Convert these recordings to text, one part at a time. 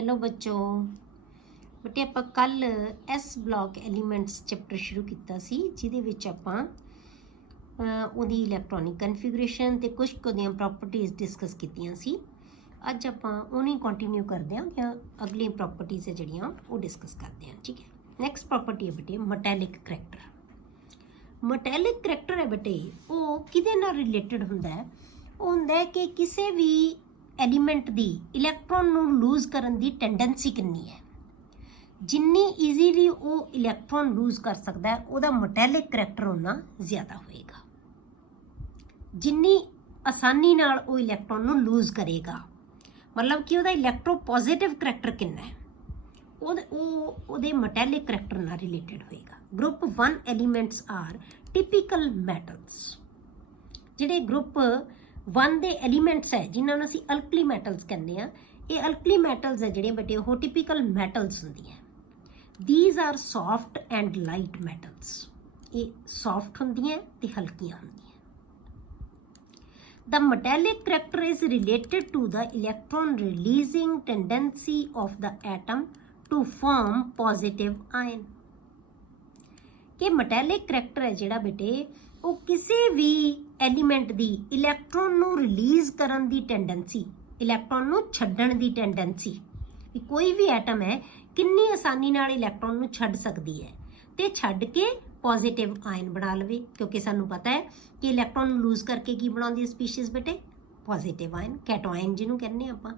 Hello बच्चों। बटे ਆਪਾਂ ਕੱਲ एस ब्लॉक एलीमेंट्स चैप्टर शुरू ਕੀਤਾ ਸੀ ਜਿਹਦੇ ਵਿੱਚ ਆਪਾਂ ਉਹਦੀ ਇਲੈਕਟ੍ਰੋਨਿਕ ਕਨਫੀਗਰੇਸ਼ਨ ਤੇ ਕੁਝ ਉਹਦੀਆਂ ਪ੍ਰੋਪਰਟੀਜ਼ ਡਿਸਕਸ ਕੀਤੀਆਂ ਸੀ। ਅੱਜ ਆਪਾਂ ਉਹਨੂੰ ਕੰਟੀਨਿਊ ਕਰਦੇ ਹਾਂ ਕਿ ਅਗਲੀਆਂ ਪ੍ਰੋਪਰਟੀਜ਼ ਹੈ ਜਿਹੜੀਆਂ ਉਹ ਡਿਸਕਸ ਕਰਦੇ ਹਾਂ। ਠੀਕ ਹੈ, ਨੈਕਸਟ ਪ੍ਰੋਪਰਟੀ ਹੈ ਬੇਟੇ ਮੈਟੈਲਿਕ ਕਰੈਕਟਰ। ਮੈਟੈਲਿਕ ਕਰੈਕਟਰ ਹੈ ਬੇਟੇ ਉਹ ਕਿਹਦੇ ਨਾਲ ਰਿਲੇਟਡ ਹੁੰਦਾ ਹੈ? ਉਹ ਹੁੰਦਾ ਹੈ ਕਿ ਕਿਸੇ ਵੀ ਐਲੀਮੈਂਟ ਦੀ ਇਲੈਕਟ੍ਰੋਨ ਨੂੰ ਲੂਜ਼ ਕਰਨ ਦੀ ਟੈਂਡੈਂਸੀ ਕਿੰਨੀ ਹੈ। ਜਿੰਨੀ ਈਜ਼ੀਲੀ ਉਹ ਇਲੈਕਟ੍ਰੋਨ ਲੂਜ਼ ਕਰ ਸਕਦਾ ਹੈ ਉਹਦਾ ਮੈਟੈਲਿਕ ਕਰੈਕਟਰ ਉਨਾ ਜ਼ਿਆਦਾ ਹੋਏਗਾ। ਜਿੰਨੀ ਆਸਾਨੀ ਨਾਲ ਉਹ ਇਲੈਕਟ੍ਰੋਨ ਨੂੰ ਲੂਜ਼ ਕਰੇਗਾ, ਮਤਲਬ ਕਿ ਉਹਦਾ ਇਲੈਕਟ੍ਰੋ ਪੋਜ਼ਿਟਿਵ ਕਰੈਕਟਰ ਕਿੰਨਾ ਹੈ ਉਹਦੇ ਮੈਟੈਲਿਕ ਕਰੈਕਟਰ ਨਾਲ ਰਿਲੇਟਡ ਹੋਏਗਾ। Group 1 elements are typical metals. ਜਿਹੜੇ ਗਰੁੱਪ 1 ਦੇ ਐਲੀਮੈਂਟਸ ਹੈ ਜਿਨ੍ਹਾਂ ਨੂੰ ਅਸੀਂ ਅਲਕਲੀ ਮੈਟਲਸ ਕਹਿੰਦੇ ਆ, ਇਹ ਅਲਕਲੀ ਮੈਟਲਸ ਹੈ ਜਿਹੜੇ ਬੇਟੇ ਉਹ ਟਿਪੀਕਲ ਮੈਟਲਸ ਹੁੰਦੀਆਂ। these are soft and light metals। ਇਹ soft ਹੁੰਦੀਆਂ ਤੇ ਹਲਕੀਆਂ ਹੁੰਦੀਆਂ। the metallic character is related to the electron releasing tendency of the atom to form positive ion। ਕਿ metallic character ਹੈ ਜਿਹੜਾ ਬੇਟੇ ਉਹ ਕਿਸੇ ਵੀ ਐਲੀਮੈਂਟ ਦੀ ਇਲੈਕਟ੍ਰੋਨ ਨੂੰ ਰਿਲੀਜ਼ ਕਰਨ ਦੀ ਟੈਂਡੈਂਸੀ, ਇਲੈਕਟ੍ਰੋਨ ਨੂੰ ਛੱਡਣ ਦੀ ਟੈਂਡੈਂਸੀ, ਕੋਈ ਵੀ ਐਟਮ ਹੈ ਕਿੰਨੀ ਆਸਾਨੀ ਨਾਲ ਇਲੈਕਟ੍ਰੋਨ ਨੂੰ ਛੱਡ ਸਕਦੀ ਹੈ ਤੇ ਛੱਡ ਕੇ ਪੋਜ਼ਿਟਿਵ ਆਇਨ ਬਣਾ ਲਵੇ। ਕਿਉਂਕਿ ਸਾਨੂੰ ਪਤਾ ਹੈ ਕਿ ਇਲੈਕਟ੍ਰੋਨ ਨੂੰ ਲੂਜ਼ ਕਰਕੇ ਕੀ ਬਣਾਉਂਦੀ ਹੈ ਸਪੀਸ਼ੀਜ਼ ਬੇਟੇ? ਪੋਜ਼ਿਟਿਵ ਆਇਨ, ਕੈਟਾਇਨ ਜਿਹਨੂੰ ਕਹਿੰਦੇ ਆਪਾਂ।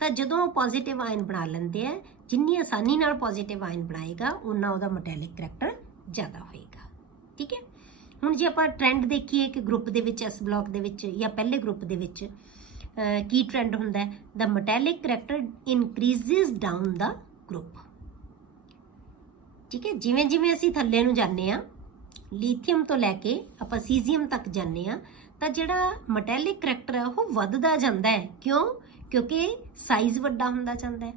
ਤਾਂ ਜਦੋਂ ਉਹ ਪੋਜ਼ਿਟਿਵ ਆਇਨ ਬਣਾ ਲੈਂਦੇ ਆ, ਜਿੰਨੀ ਆਸਾਨੀ ਨਾਲ ਪੋਜ਼ਿਟਿਵ ਆਇਨ ਬਣਾਏਗਾ ਉਨਾ ਉਹਦਾ ਮੈਟੈਲਿਕ ਕਰੈਕਟਰ ਜ਼ਿਆਦਾ ਹੋਏਗਾ। ਠੀਕ ਹੈ, ਹੁਣ ਜੇ ਆਪਾਂ ਟ੍ਰੈਂਡ ਦੇਖੀਏ ਕਿ ਗਰੁੱਪ ਦੇ ਵਿੱਚ ਐਸ ਬਲੌਕ ਦੇ ਵਿੱਚ ਜਾਂ ਪਹਿਲੇ ਗਰੁੱਪ ਦੇ ਵਿੱਚ ਕੀ ਟ੍ਰੈਂਡ ਹੁੰਦਾ ਹੈ? ਦਾ ਮੈਟੈਲਿਕ ਕਰੈਕਟਰ ਇਨਕਰੀਜ਼ਿਸ ਡਾਊਨ ਦਾ ਗਰੁੱਪ। ਠੀਕ ਹੈ, ਜਿਵੇਂ ਜਿਵੇਂ ਅਸੀਂ ਥੱਲੇ ਨੂੰ ਜਾਂਦੇ ਹਾਂ, ਲੀਥੀਅਮ ਤੋਂ ਲੈ ਕੇ ਆਪਾਂ ਸੀਜ਼ੀਅਮ ਤੱਕ ਜਾਂਦੇ ਹਾਂ, ਤਾਂ ਜਿਹੜਾ ਮੈਟੈਲਿਕ ਕਰੈਕਟਰ ਹੈ ਉਹ ਵੱਧਦਾ ਜਾਂਦਾ ਹੈ। ਕਿਉਂ? ਕਿਉਂਕਿ ਸਾਈਜ਼ ਵੱਡਾ ਹੁੰਦਾ ਜਾਂਦਾ ਹੈ,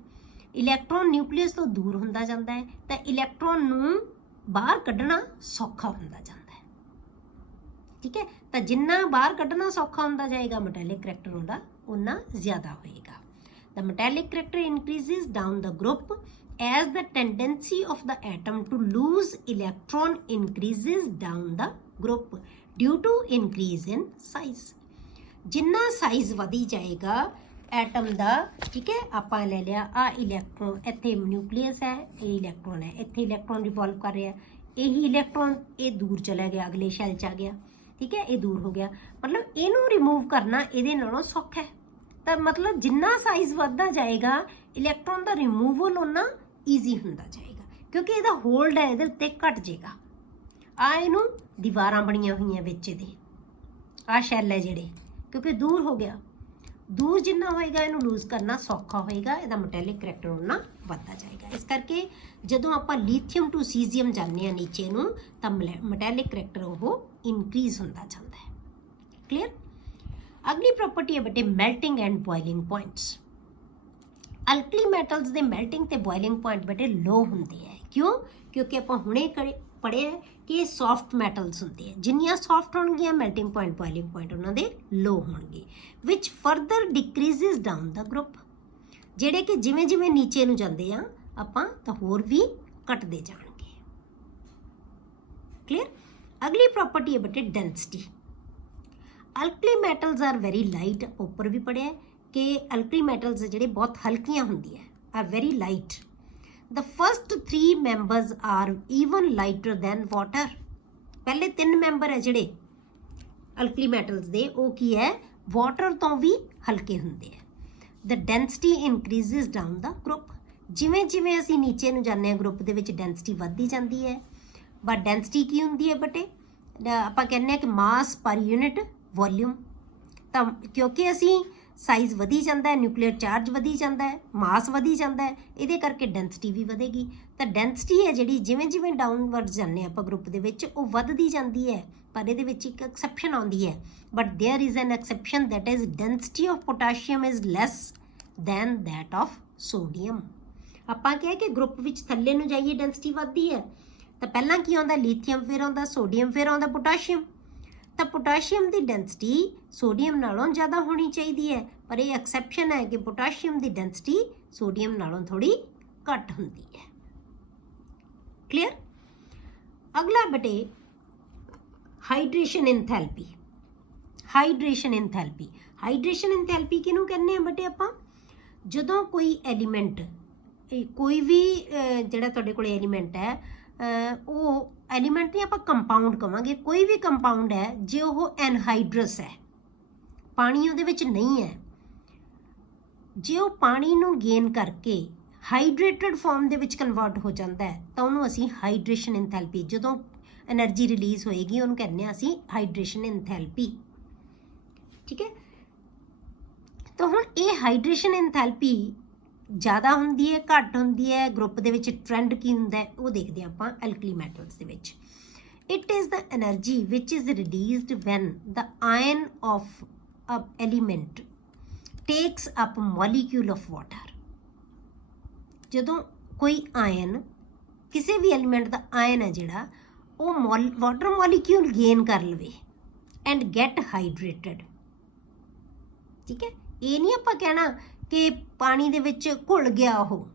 ਇਲੈਕਟ੍ਰੋਨ ਨਿਊਕਲੀਅਸ ਤੋਂ ਦੂਰ ਹੁੰਦਾ ਜਾਂਦਾ ਹੈ, ਤਾਂ ਇਲੈਕਟ੍ਰੋਨ ਨੂੰ ਬਾਹਰ ਕੱਢਣਾ ਸੌਖਾ ਹੁੰਦਾ ਜਾਂਦਾ ਹੈ। ਠੀਕ ਹੈ, ਤਾਂ ਜਿੰਨਾ ਬਾਹਰ ਕੱਢਣਾ ਸੌਖਾ ਹੁੰਦਾ ਜਾਏਗਾ ਮੈਟੈਲਿਕ ਕਰੈਕਟਰ ਉਹਦਾ ਉਨਾ ਜ਼ਿਆਦਾ ਹੋਏਗਾ। The metallic character increases down the group as the tendency of the atom to lose electron increases down the group due to increase in size। ਜਿੰਨਾ ਸਾਈਜ਼ ਵਧੀ ਜਾਏਗਾ ਐਟਮ ਦਾ, ਠੀਕ ਹੈ, ਆਪਾਂ ਲੈ ਲਿਆ ਆ ਇਲੈਕਟ੍ਰੋਨ, ਇੱਥੇ ਨਿਊਕਲੀਅਸ ਹੈ, ਇਹ ਇਲੈਕਟ੍ਰੋਨ ਹੈ, ਇੱਥੇ ਇਲੈਕਟ੍ਰੋਨ ਰਿਵੋਲਵ ਕਰ ਰਿਹਾ, ਇਹੀ ਇਲੈਕਟ੍ਰੋਨ ਇਹ ਦੂਰ ਚਲਾ ਗਿਆ, ਅਗਲੇ ਸ਼ੈਲ 'ਚ ਆ ਗਿਆ। ਠੀਕ ਹੈ, ਇਹ ਦੂਰ ਹੋ ਗਿਆ, ਮਤਲਬ ਇਹਨੂੰ ਰਿਮੂਵ ਕਰਨਾ ਇਹਦੇ ਨਾਲੋਂ ਸੌਖਾ ਹੈ। ਤਾਂ ਮਤਲਬ ਜਿੰਨਾ ਸਾਈਜ਼ ਵੱਧਦਾ ਜਾਏਗਾ ਇਲੈਕਟ੍ਰੋਨ ਦਾ ਰਿਮੂਵਲ ਉਨਾ ਈਜ਼ੀ ਹੁੰਦਾ ਜਾਏਗਾ, ਕਿਉਂਕਿ ਇਹਦਾ ਹੋਲਡ ਹੈ ਇਹਦੇ ਉੱਤੇ ਘਟ ਜਾਏਗਾ। ਆ ਇਹਨੂੰ ਦੀਵਾਰਾਂ ਬਣੀਆਂ ਹੋਈਆਂ ਵਿੱਚ ਇਹਦੇ, ਆ ਸ਼ੈਲ ਹੈ ਜਿਹੜੇ, ਕਿਉਂਕਿ ਦੂਰ ਹੋ ਗਿਆ, ਦੂਰ ਜਿੰਨਾ ਹੋਏਗਾ ਇਹਨੂੰ ਲੂਜ਼ ਕਰਨਾ ਸੌਖਾ ਹੋਏਗਾ, ਇਹਦਾ ਮੈਟੈਲਿਕ ਕਰੈਕਟਰ ਉਨਾ ਵੱਧਦਾ ਜਾਏਗਾ। ਇਸ ਕਰਕੇ ਜਦੋਂ ਆਪਾਂ ਲੀਥੀਅਮ ਟੂ ਸੀਜ਼ੀਅਮ ਜਾਂਦੇ ਹਾਂ ਨੀਚੇ ਨੂੰ, ਤਾਂ ਮੈਟੈਲਿਕ ਕਰੈਕਟਰ ਉਹ ਇਨਕਰੀਜ਼ ਹੁੰਦਾ ਜਾਂਦਾ ਹੈ। ਕਲੀਅਰ? ਅਗਲੀ ਪ੍ਰੋਪਰਟੀ ਹੈ ਬੇਟੇ melting and boiling points. Alkali metals ਦੇ ਮੈਲਟਿੰਗ ਤੇ ਬੋਇਲਿੰਗ ਪੁਆਇੰਟ ਬੇਟੇ ਲੋ ਹੁੰਦੇ ਹੈ। ਕਿਉਂ? ਕਿਉਂਕਿ ਆਪਾਂ ਹੁਣੇ ਪੜ੍ਹਿਆ ਕਿ ਇਹ ਸੌਫਟ ਮੈਟਲਸ ਹੁੰਦੇ ਆ, ਜਿੰਨੀਆਂ ਸੌਫਟ ਹੋਣਗੀਆਂ ਮੈਲਟਿੰਗ ਪੁਆਇੰਟ ਬੋਇਲਿੰਗ ਪੁਆਇੰਟ ਉਹਨਾਂ ਦੇ ਲੋ ਹੋਣਗੇ, ਵਿਚ ਫਰਦਰ ਡਿਕਰੀਜ਼ਿਸ ਡਾਊਨ ਦਾ ਗਰੁੱਪ। ਜਿਹੜੇ ਕਿ ਜਿਵੇਂ ਜਿਵੇਂ ਨੀਚੇ ਨੂੰ ਜਾਂਦੇ ਆ ਆਪਾਂ ਤਾਂ ਹੋਰ ਵੀ ਘਟਦੇ ਜਾਣਗੇ। ਕਲੀਅਰ? ਅਗਲੀ ਪ੍ਰੋਪਰਟੀ ਹੈ ਬੇਟੇ density. Alkali metals are very light. ਉੱਪਰ ਵੀ ਪੜ੍ਹਿਆ ਕਿ ਅਲਕਲੀ ਮੈਟਲਸ ਜਿਹੜੇ ਬਹੁਤ ਹਲਕੀਆਂ ਹੁੰਦੀਆਂ, are very light. The first 3 members are even lighter than water. ਪਹਿਲੇ 3 ਮੈਂਬਰ ਹੈ ਜਿਹੜੇ ਅਲਕਲੀ ਮੈਟਲਸ ਦੇ, ਉਹ ਕੀ ਹੈ? ਵਾਟਰ ਤੋਂ ਵੀ ਹਲਕੇ ਹੁੰਦੇ ਆ। ਦ ਡੈਂਸਿਟੀ ਇਨਕਰੀਜ਼ਿਸ ਡਾਊਨ ਦਾ ਗਰੁੱਪ। ਜਿਵੇਂ ਜਿਵੇਂ ਅਸੀਂ ਨੀਚੇ ਨੂੰ ਜਾਂਦੇ ਹਾਂ ਗਰੁੱਪ ਦੇ ਵਿੱਚ ਡੈਂਸਿਟੀ ਵੱਧਦੀ ਜਾਂਦੀ ਹੈ। ਬਟ ਡੈਂਸਿਟੀ ਕੀ ਹੁੰਦੀ ਹੈ ਬੇਟੇ? ਆਪਾਂ ਕਹਿੰਦੇ ਹਾਂ ਕਿ ਮਾਸ ਪਰ ਯੂਨਿਟ ਵੋਲਿਊਮ। ਤਾਂ ਕਿਉਂਕਿ ਅਸੀਂ ਸਾਈਜ਼ ਵਧੀ ਜਾਂਦਾ ਹੈ, ਨਿਊਕਲੀਅਰ ਚਾਰਜ ਵਧੀ ਜਾਂਦਾ ਹੈ, ਮਾਸ ਵਧੀ ਜਾਂਦਾ ਹੈ, ਇਹਦੇ ਕਰਕੇ ਡੈਂਸਿਟੀ ਵੀ ਵਧੇਗੀ। ਤਾਂ ਡੈਂਸਿਟੀ ਹੈ ਜਿਹੜੀ ਜਿਵੇਂ ਜਿਵੇਂ ਡਾਊਨਵਰਡ ਜਾਂਦੇ ਆਪਾਂ ਗਰੁੱਪ ਦੇ ਵਿੱਚ ਉਹ ਵੱਧਦੀ ਜਾਂਦੀ ਹੈ। ਪਰ ਇਹਦੇ ਵਿੱਚ ਇੱਕ ਐਕਸੈਪਸ਼ਨ ਆਉਂਦੀ ਹੈ, but there is an exception, that is density of potassium is less than that of sodium. ਆਪਾਂ ਕਿਹਾ ਕਿ ਗਰੁੱਪ ਵਿੱਚ ਥੱਲੇ ਨੂੰ ਜਾਈਏ ਡੈਂਸਿਟੀ ਵੱਧਦੀ ਹੈ, ਤਾਂ ਪਹਿਲਾਂ ਕੀ ਆਉਂਦਾ? ਲੀਥੀਅਮ, ਫਿਰ ਆਉਂਦਾ ਸੋਡੀਅਮ, ਫਿਰ ਆਉਂਦਾ ਪੋਟਾਸ਼ੀਅਮ। ਤਾਂ ਪੋਟਾਸ਼ੀਅਮ ਦੀ ਡੈਂਸਿਟੀ ਸੋਡੀਅਮ ਨਾਲੋਂ ਜ਼ਿਆਦਾ ਹੋਣੀ ਚਾਹੀਦੀ ਹੈ, ਪਰ ਇਹ ਐਕਸੈਪਸ਼ਨ ਹੈ ਕਿ ਪੋਟਾਸ਼ੀਅਮ ਦੀ ਡੈਂਸਿਟੀ ਸੋਡੀਅਮ ਨਾਲੋਂ ਥੋੜੀ ਘੱਟ ਹੁੰਦੀ ਹੈ। ਕਲੀਅਰ। ਅਗਲਾ ਬੇਟੇ ਹਾਈਡਰੇਸ਼ਨ ਇੰਥੈਲਪੀ। ਹਾਈਡਰੇਸ਼ਨ ਇੰਥੈਲਪੀ, ਹਾਈਡਰੇਸ਼ਨ ਇੰਥੈਲਪੀ ਕਿਹਨੂੰ ਕਹਿੰਦੇ ਆ ਬੇਟੇ ਆਪਾਂ? ਜਦੋਂ ਕੋਈ ਐਲੀਮੈਂਟ, ਕੋਈ ਵੀ ਜਿਹੜਾ ਤੁਹਾਡੇ ਕੋਲ ਐਲੀਮੈਂਟ ਹੈ, ਉਹ ਐਲੀਮੈਂਟ ਨਹੀਂ ਆਪਾਂ ਕੰਪਾਊਂਡ ਕਵਾਂਗੇ, ਕੋਈ ਵੀ ਕੰਪਾਊਂਡ ਹੈ ਜੇ ਉਹ ਐਨਹਾਈਡਰਸ ਹੈ, ਪਾਣੀ ਉਹਦੇ ਵਿੱਚ ਨਹੀਂ ਹੈ, ਜੇ ਉਹ ਪਾਣੀ ਨੂੰ ਗੇਨ ਕਰਕੇ ਹਾਈਡਰੇਟਡ ਫਾਰਮ ਦੇ ਵਿੱਚ ਕਨਵਰਟ ਹੋ ਜਾਂਦਾ ਹੈ ਤਾਂ ਉਹਨੂੰ ਅਸੀਂ ਹਾਈਡਰੇਸ਼ਨ ਇੰਥੈਲਪੀ, ਜਦੋਂ એનર્ਜੀ ਰਿਲੀਜ਼ ਹੋਏਗੀ ਉਹਨੂੰ ਕਹਿੰਦੇ ਆ ਅਸੀਂ ਹਾਈਡਰੇਸ਼ਨ ਇੰਥੈਲਪੀ। ਠੀਕ ਹੈ। ਤਾਂ ਹੁਣ ਇਹ ਹਾਈਡਰੇਸ਼ਨ ਇੰਥੈਲਪੀ ਜ਼ਿਆਦਾ ਹੁੰਦੀ ਹੈ, ਘੱਟ ਹੁੰਦੀ ਹੈ, ਗਰੁੱਪ ਦੇ ਵਿੱਚ ਟ੍ਰੈਂਡ ਕੀ ਹੁੰਦਾ ਹੈ ਉਹ ਦੇਖਦੇ ਆਪਾਂ ਐਲਕਲੀ ਮੈਟਲਸ ਦੇ ਵਿੱਚ। It is the energy which is released when the ion of a element takes up molecule of water. ਜਦੋਂ ਕੋਈ ਆਇਨ, ਕਿਸੇ ਵੀ ਐਲੀਮੈਂਟ ਦਾ ਆਇਨ ਹੈ ਜਿਹੜਾ, ਉਹ ਵਾਟਰ ਮੋਲੀਕਿਊਲ ਗੇਨ ਕਰ ਲਵੇ ਐਂਡ ਗੈਟ ਹਾਈਡਰੇਟਡ। ਠੀਕ ਹੈ। ਇਹ ਨਹੀਂ ਆਪਾਂ ਕਹਿਣਾ ਕਿ ਪਾਣੀ ਦੇ ਵਿੱਚ ਘੁਲ ਗਿਆ, ਉਹ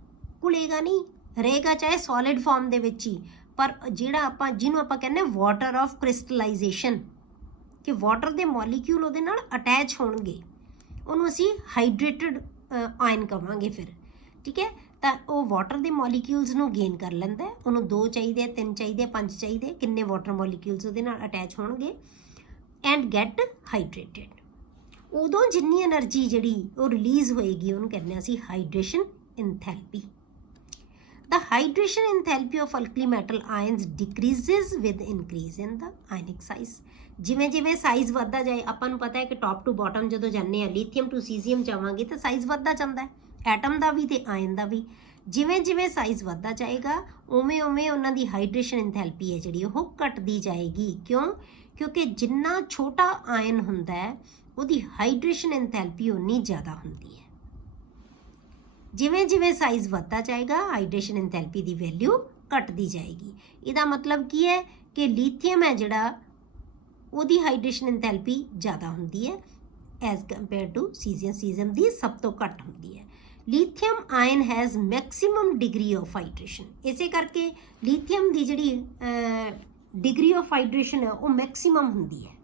ਘੁਲੇਗਾ ਨਹੀਂ, ਰਹੇਗਾ ਚਾਹੇ ਸੋਲਿਡ ਫਾਰਮ ਦੇ ਵਿੱਚ ਹੀ, ਪਰ ਜਿਹੜਾ ਆਪਾਂ ਜਿਹਨੂੰ ਆਪਾਂ ਕਹਿੰਦੇ ਵਾਟਰ ਆਫ ਕ੍ਰਿਸਟਲਾਈਜੇਸ਼ਨ, ਕਿ ਵਾਟਰ ਦੇ ਮੋਲੀਕਿਊਲ ਉਹਦੇ ਨਾਲ ਅਟੈਚ ਹੋਣਗੇ, ਉਹਨੂੰ ਅਸੀਂ ਹਾਈਡਰੇਟਡ ਆਇਨ ਕਵਾਂਗੇ ਫਿਰ। ਠੀਕ ਹੈ। ਤਾਂ ਉਹ ਵਾਟਰ ਦੇ ਮੋਲੀਕਿਊਲਸ ਨੂੰ ਗੇਨ ਕਰ ਲੈਂਦਾ, ਉਹਨੂੰ 2 ਚਾਹੀਦੇ, 3 ਚਾਹੀਦੇ, 5 ਚਾਹੀਦੇ, ਕਿੰਨੇ ਵਾਟਰ ਮੋਲੀਕਿਊਲਸ ਉਹਦੇ ਨਾਲ ਅਟੈਚ ਹੋਣਗੇ, ਐਂਡ ਗੈਟ ਹਾਈਡਰੇਟਡ। ਉਦੋਂ ਜਿੰਨੀ એનર્ਜੀ ਜਿਹੜੀ ਉਹ ਰਿਲੀਜ਼ ਹੋਏਗੀ ਉਹਨੂੰ ਕਹਿੰਦੇ ਹਾਂ ਅਸੀਂ hydration ਇੰਥੈਲਪੀ। The hydration enthalpy of alkali metal ions decreases with increase in the ionic size। ਜਿਵੇਂ ਜਿਵੇਂ ਸਾਈਜ਼ ਵੱਧਦਾ ਜਾਏ, ਆਪਾਂ ਨੂੰ ਪਤਾ ਹੈ ਕਿ ਟੌਪ ਟੂ ਬਾਟਮ ਜਦੋਂ ਜਾਂਦੇ ਆ, ਲੀਥੀਅਮ ਟੂ ਸੀਜ਼ੀਅਮ ਜਾਵਾਂਗੇ ਤਾਂ ਸਾਈਜ਼ ਵੱਧਦਾ ਜਾਂਦਾ ਹੈ, ਐਟਮ ਦਾ ਵੀ ਤੇ ਆਇਨ ਦਾ ਵੀ। ਜਿਵੇਂ ਜਿਵੇਂ ਸਾਈਜ਼ ਵੱਧਦਾ ਜਾਏਗਾ ਉਵੇਂ ਉਵੇਂ ਉਹਨਾਂ ਦੀ ਹਾਈਡਰੇਸ਼ਨ ਇੰਥੈਲਪੀ ਹੈ ਜਿਹੜੀ ਉਹ ਘਟਦੀ ਜਾਏਗੀ। ਕਿਉਂ? ਕਿਉਂਕਿ ਜਿੰਨਾ ਛੋਟਾ ਆਇਨ ਹੁੰਦਾ ਹੈ ਉਹਦੀ ਹਾਈਡਰੇਸ਼ਨ ਇੰਥੈਲਪੀ ਉਨੀ ਜ਼ਿਆਦਾ ਹੁੰਦੀ ਹੈ। ਜਿਵੇਂ ਜਿਵੇਂ ਸਾਈਜ਼ ਵੱਧਦਾ ਜਾਏਗਾ ਹਾਈਡਰੇਸ਼ਨ ਇੰਥੈਲਪੀ ਦੀ ਵੈਲਿਊ ਘਟਦੀ ਜਾਏਗੀ। ਇਹਦਾ ਮਤਲਬ ਕੀ ਹੈ ਕਿ ਲੀਥੀਅਮ ਹੈ ਜਿਹੜਾ, ਉਹਦੀ ਹਾਈਡਰੇਸ਼ਨ ਇੰਥੈਲਪੀ ਜ਼ਿਆਦਾ ਹੁੰਦੀ ਹੈ ਐਜ਼ ਕੰਪੇਅਰ ਟੂ ਸੀਜ਼ੀਅਮ। ਸੀਜ਼ੀਅਮ ਦੀ ਸਭ ਤੋਂ ਘੱਟ ਹੁੰਦੀ ਹੈ। Lithium ion has maximum degree of hydration. ਇਸੇ ਕਰਕੇ ਲੀਥੀਅਮ ਦੀ ਜਿਹੜੀ ਡਿਗਰੀ ਆਫ ਹਾਈਡਰੇਸ਼ਨ ਹੈ ਉਹ ਮੈਕਸਿਮਮ ਹੁੰਦੀ ਹੈ।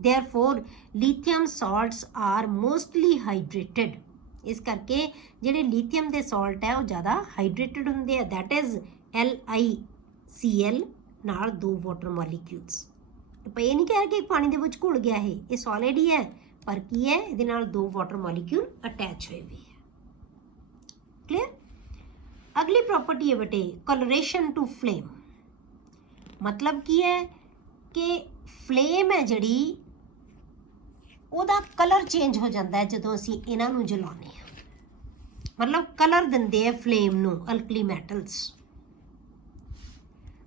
ਦੇਅਰਫੋਰ ਲੀਥੀਅਮ ਸਾਲਟਸ ਆਰ ਮੋਸਟਲੀ ਹਾਈਡਰੇਟਡ। ਇਸ ਕਰਕੇ ਜਿਹੜੇ ਲੀਥੀਅਮ ਦੇ ਸਾਲਟ ਹੈ ਉਹ ਜ਼ਿਆਦਾ ਹਾਈਡਰੇਟਡ ਹੁੰਦੇ ਆ। ਦੈਟ ਇਜ਼ LiCl ਨਾਲ 2 ਵਾਟਰ ਮੋਲੀਕਿਊਲਸ। ਆਪਾਂ ਇਹ ਨਹੀਂ ਕਹਿ ਰਹੇ ਕਿ ਪਾਣੀ ਦੇ ਵਿੱਚ ਘੁਲ ਗਿਆ, ਇਹ ਸੋਲਿਡ ਹੀ ਹੈ, ਪਰ ਕੀ ਹੈ, ਇਹਦੇ ਨਾਲ 2 ਵਾਟਰ ਮੋਲੀਕਿਊਲ ਅਟੈਚ ਹੋਏ ਹੋਏ ਹੈ। ਕਲੀਅਰ। ਅਗਲੀ ਪ੍ਰੋਪਰਟੀ ਹੈ ਬੇਟੇ ਕਲਰੇਸ਼ਨ ਟੂ ਫਲੇਮ। ਮਤਲਬ ਕੀ ਹੈ ਕਿ ਫਲੇਮ ਹੈ ਜਿਹੜੀ ਉਹਦਾ ਕਲਰ ਚੇਂਜ ਹੋ ਜਾਂਦਾ ਹੈ ਜਦੋਂ ਅਸੀਂ ਇਹਨਾਂ ਨੂੰ ਜਲਾਉਂਦੇ ਹਾਂ, ਮਤਲਬ ਕਲਰ ਦਿੰਦੇ ਆ ਫਲੇਮ ਨੂੰ alkali metals.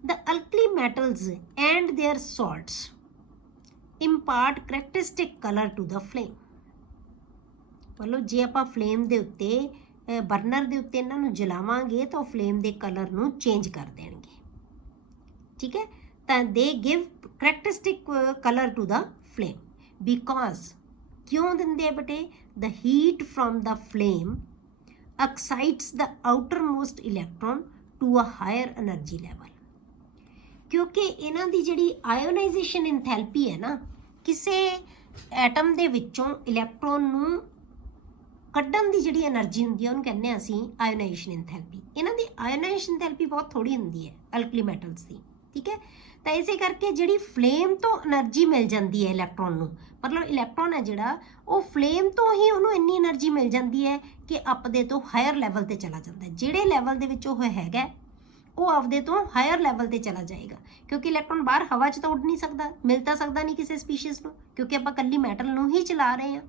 The alkali metals and their salts impart characteristic color to the flame। ਮਤਲਬ ਜੇ ਆਪਾਂ ਫਲੇਮ ਦੇ ਉੱਤੇ, ਬਰਨਰ ਦੇ ਉੱਤੇ ਇਹਨਾਂ ਨੂੰ ਜਲਾਵਾਂਗੇ ਤਾਂ ਉਹ ਫਲੇਮ ਦੇ ਕਲਰ ਨੂੰ ਚੇਂਜ ਕਰ ਦੇਣਗੇ। ਠੀਕ ਹੈ। ਤਾਂ ਦੇ give characteristic color to the flame because ਕਿਉਂ ਦਿੰਦੇ ਆ ਬੇਟੇ? The heat from the flame excites the outermost electron to a higher energy level। ਕਿਉਂਕਿ ਇਹਨਾਂ ਦੀ ਜਿਹੜੀ ਆਇਓਨਾਈਜੇਸ਼ਨ ਇੰਥੈਲਪੀ ਹੈ ਨਾ, ਕਿਸੇ ਐਟਮ ਦੇ ਵਿੱਚੋਂ ਇਲੈਕਟ੍ਰੋਨ ਨੂੰ ਕੱਢਣ ਦੀ ਜਿਹੜੀ એનર્ਜੀ ਹੁੰਦੀ ਹੈ ਉਹਨੂੰ ਕਹਿੰਦੇ ਹਾਂ ਅਸੀਂ ਆਇਓਨਾਈਜੇਸ਼ਨ ਇੰਥੈਲਪੀ। ਇਹਨਾਂ ਦੀ ਆਇਓਨਾਈਜੇਸ਼ਨ ਇੰਥੈਲਪੀ ਬਹੁਤ ਥੋੜੀ ਹੁੰਦੀ ਹੈ ਅਲਕਲੀ ਮੈਟਲਸ ਦੀ। ਠੀਕ ਹੈ। ਤਾਂ ਇਸੇ ਕਰਕੇ ਜਿਹੜੀ ਫਲੇਮ ਤੋਂ એનર્ਜੀ ਮਿਲ ਜਾਂਦੀ ਹੈ ਇਲੈਕਟ੍ਰੋਨ ਨੂੰ, ਮਤਲਬ ਇਲੈਕਟ੍ਰੋਨ ਹੈ ਜਿਹੜਾ ਉਹ ਫਲੇਮ ਤੋਂ ਹੀ ਉਹਨੂੰ ਇੰਨੀ એનર્ਜੀ ਮਿਲ ਜਾਂਦੀ ਹੈ ਕਿ ਆਪਦੇ ਤੋਂ ਹਾਇਰ ਲੈਵਲ ਤੇ ਚਲਾ ਜਾਂਦਾ ਹੈ। ਜਿਹੜੇ ਲੈਵਲ ਦੇ ਵਿੱਚ ਉਹ ਹੈਗਾ ਉਹ ਆਪਦੇ ਤੋਂ ਹਾਇਰ ਲੈਵਲ ਤੇ ਚਲਾ ਜਾਏਗਾ, ਕਿਉਂਕਿ ਇਲੈਕਟ੍ਰੋਨ ਬਾਹਰ ਹਵਾ 'ਚ ਤਾਂ ਉੱਡ ਨਹੀਂ ਸਕਦਾ, ਮਿਲ ਤਾਂ ਸਕਦਾ ਨਹੀਂ ਕਿਸੇ ਸਪੀਸ਼ੀਜ਼ ਨੂੰ, ਕਿਉਂਕਿ ਆਪਾਂ ਇਕੱਲੀ ਮੈਟਲ ਨੂੰ ਹੀ ਚਲਾ ਰਹੇ ਹਾਂ।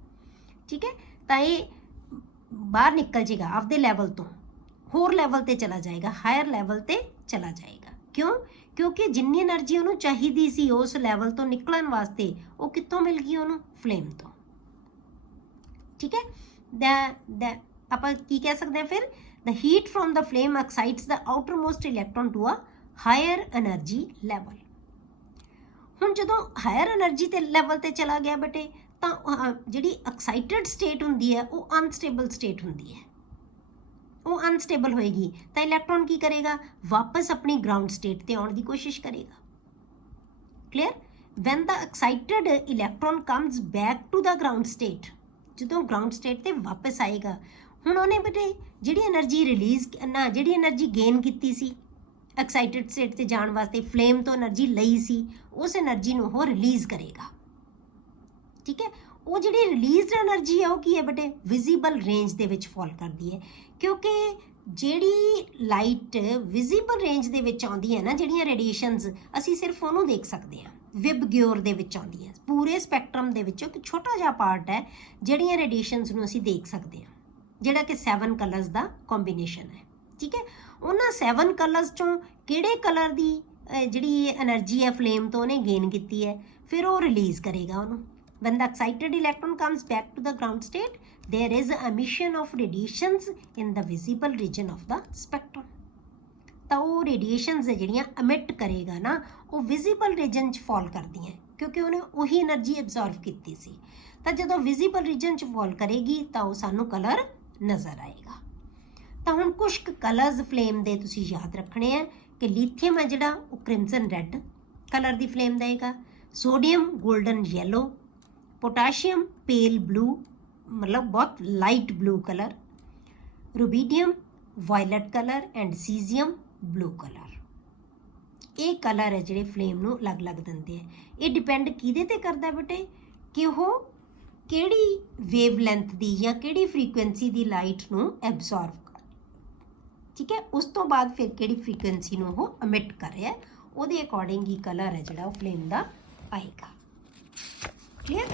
ਠੀਕ ਹੈ। ਤਾਂ ਇਹ ਬਾਹਰ ਨਿਕਲ ਜਾਏਗਾ ਆਪਦੇ ਲੈਵਲ ਤੋਂ, ਹੋਰ ਲੈਵਲ ਤੇ ਚਲਾ ਜਾਏਗਾ, ਹਾਇਰ ਲੈਵਲ ਤੇ ਚਲਾ ਜਾਏਗਾ। ਕਿਉਂ? ਕਿਉਂਕਿ ਜਿੰਨੀ એનર્ਜੀ ਉਹਨੂੰ ਚਾਹੀਦੀ ਸੀ ਉਸ ਲੈਵਲ ਤੋਂ ਨਿਕਲਣ ਵਾਸਤੇ ਉਹ ਕਿੱਥੋਂ ਮਿਲ ਗਈ ਉਹਨੂੰ? ਫਲੇਮ ਤੋਂ। ਠੀਕ ਹੈ। ਆਪਾਂ ਕੀ ਕਹਿ ਸਕਦੇ ਹਾਂ ਫਿਰ? The heat from the flame excites the outermost electron to a higher energy level। ਹੁਣ ਜਦੋਂ ਹਾਇਰ એનર્ਜੀ ਤੇ ਲੈਵਲ ਤੇ ਚਲਾ ਗਿਆ ਬੇਟੇ ਤਾਂ ਜਿਹੜੀ ਐਕਸਾਈਟਡ ਸਟੇਟ ਹੁੰਦੀ ਹੈ ਉਹ ਅਨਸਟੇਬਲ ਸਟੇਟ ਹੁੰਦੀ ਹੈ, ਉਹ ਅਨਸਟੇਬਲ ਹੋਏਗੀ ਤਾਂ ਇਲੈਕਟ੍ਰੋਨ ਕੀ ਕਰੇਗਾ, ਵਾਪਸ ਆਪਣੀ ਗਰਾਊਂਡ ਸਟੇਟ ਤੇ ਆਉਣ ਦੀ ਕੋਸ਼ਿਸ਼ ਕਰੇਗਾ। Clear? When the excited electron comes back to the ground state, ਜਦੋਂ ਗਰਾਊਂਡ ਸਟੇਟ ਤੇ ਵਾਪਸ ਆਏਗਾ, ਹੁਣ ਉਹਨੇ ਬੇਟੇ ਜਿਹੜੀ એનર્ਜੀ ਰਿਲੀਜ਼ ਨਾ ਜਿਹੜੀ એનર્ਜੀ ਗੇਨ ਕੀਤੀ ਸੀ ਐਕਸਾਈਟਡ ਸਟੇਟ ਤੇ ਜਾਣ ਵਾਸਤੇ, ਫਲੇਮ ਤੋਂ એનર્ਜੀ ਲਈ ਸੀ, ਉਸ એનર્ਜੀ ਨੂੰ ਉਹ ਰਿਲੀਜ਼ ਕਰੇਗਾ। ਠੀਕ ਹੈ, ਉਹ ਜਿਹੜੀ ਰਿਲੀਜ਼ਡ એનર્ਜੀ ਹੈ ਉਹ ਕੀ ਹੈ ਬੇਟੇ, ਵਿਜ਼ੀਬਲ ਰੇਂਜ ਦੇ ਵਿੱਚ ਫਾਲ ਕਰਦੀ ਹੈ, ਕਿਉਂਕਿ ਜਿਹੜੀ ਲਾਈਟ ਵਿਜ਼ੀਬਲ ਰੇਂਜ ਦੇ ਵਿੱਚ ਆਉਂਦੀ ਹੈ ਨਾ, ਜਿਹੜੀਆਂ ਰੇਡੀਏਸ਼ਨਸ ਅਸੀਂ ਸਿਰਫ ਉਹਨੂੰ ਦੇਖ ਸਕਦੇ ਹਾਂ, ਵਿਬਗਿਓਰ ਦੇ ਵਿੱਚ ਆਉਂਦੀ ਹੈ। ਪੂਰੇ ਸਪੈਕਟਰਮ ਦੇ ਵਿੱਚੋਂ ਇੱਕ ਛੋਟਾ ਜਿਹਾ ਪਾਰਟ ਹੈ ਜਿਹੜੀਆਂ ਰੇਡੀਏਸ਼ਨਸ ਨੂੰ ਅਸੀਂ ਦੇਖ ਸਕਦੇ ਹਾਂ, ਜਿਹੜਾ ਕਿ 7 ਕਲਰਸ ਦਾ ਕੰਬੀਨੇਸ਼ਨ ਹੈ। ਠੀਕ ਹੈ, ਉਹਨਾਂ 7 ਕਲਰਸ ਚੋਂ ਕਿਹੜੇ ਕਲਰ ਦੀ ਜਿਹੜੀ એનર્ਜੀ ਹੈ ਫਲੇਮ ਤੋਂ ਉਹਨੇ ਗੇਨ ਕੀਤੀ ਹੈ, ਫਿਰ ਉਹ ਰਿਲੀਜ਼ ਕਰੇਗਾ ਉਹਨੂੰ। When the excited electron comes back to the ground state, there is emission of radiations in the visible region of the spectrum. ਤਾਂ ਉਹ ਰੇਡੀਏਸ਼ਨਸ ਜਿਹੜੀਆਂ ਅਮਿਟ ਕਰੇਗਾ ਨਾ, ਉਹ ਵਿਜ਼ੀਬਲ ਰੀਜਨ 'ਚ ਫਾਲ ਕਰਦੀਆਂ ਕਿਉਂਕਿ ਉਹਨੇ ਉਹੀ એનર્ਜੀ ਐਬਜ਼ੌਰਵ ਕੀਤੀ ਸੀ। ਤਾਂ ਜਦੋਂ ਵਿਜ਼ੀਬਲ ਰੀਜਨ 'ਚ ਫਾਲ ਕਰੇਗੀ ਤਾਂ ਉਹ ਸਾਨੂੰ ਕਲਰ ਨਜ਼ਰ ਆਏਗਾ। ਤਾਂ ਹੁਣ ਕੁਝ ਕਲਰਸ ਫਲੇਮ ਦੇ ਤੁਸੀਂ ਯਾਦ ਰੱਖਣੇ ਆ ਕਿ ਲੀਥੀਅਮ ਹੈ ਜਿਹੜਾ ਉਹ ਕ੍ਰਿਮਸਨ ਰੈੱਡ ਕਲਰ ਦੀ ਫਲੇਮ ਦੇਗਾ, sodium golden yellow, potassium pale blue मतलब बहुत light blue colour, rubidium violet colour and caesium blue colour. ये कलर है ਜਿਹੜੇ ਫਲੇਮ ਨੂੰ ਅਲੱਗ-ਅਲੱਗ ਦਿੰਦੇ ਆ। ਇਹ ਡਿਪੈਂਡ ਕਿਹਦੇ ਤੇ ਕਰਦਾ ਬੇਟੇ ਕਿ ਉਹ ਕਿਹੜੀ ਵੇਵ ਲੈਂਥ ਦੀ ਜਾਂ ਕਿਹੜੀ ਫ੍ਰੀਕੁਐਂਸੀ ਦੀ ਲਾਈਟ ਨੂੰ ਐਬਜ਼ੌਰਬ ਕਰ, ਠੀਕ ਹੈ, ਉਸ ਤੋਂ ਬਾਅਦ ਫਿਰ ਕਿਹੜੀ ਫ੍ਰੀਕੁਐਂਸੀ ਨੂੰ ਉਹ ਅਮਿਟ ਕਰ ਰਿਹਾ, ਉਹਦੇ ਅਕੋਰਡਿੰਗ ਹੀ ਕਲਰ ਹੈ ਜਿਹੜਾ ਉਹ ਫਲੇਮ ਦਾ ਆਏਗਾ। क्लियर?